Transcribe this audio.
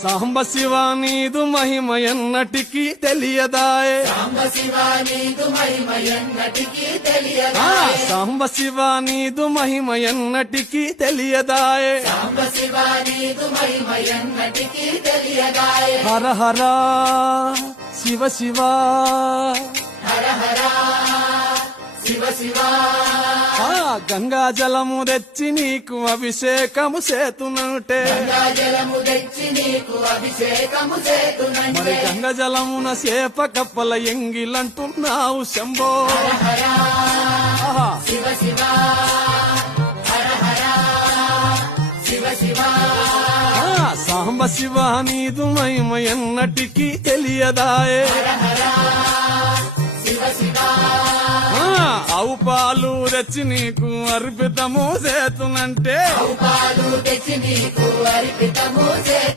సాంబ శివ నీదు మహిమ ఎన్నటికీ తెలియదాయే సాంబ శివ నీదు మహిమ ఎన్నటికీ ఆ, తెలియదాయే సాంబ శివ నీదు మహిమ ఎన్నటికీ తెలియదాయే సాంబ శివ నీదు మహిమ ఎన్నటికీ తెలియదాయే హర హర శివ శివ హర హర శివ శివ ఆ, గంగా జలము తెచ్చి నీకు అభిషేకము చేతునంటే గంగా జలము తెచ్చి నీకు అభిషేకము మరి చేతునంటే గంగ జలమున సేప కప్పల ఎంగిలంటున్నావు శంభో హర ఆహా. శివ శివ హర హర శివ శివ ఆ, సాంబ శివ నీదు మహిమ ఎన్నటికీ తెలియదాయే శివ శివ ఆ, ఆవు పాలు తెచ్చి నీకు అర్పితము చేతునంటే పాలు తెచ్చి నీకు అర్పితము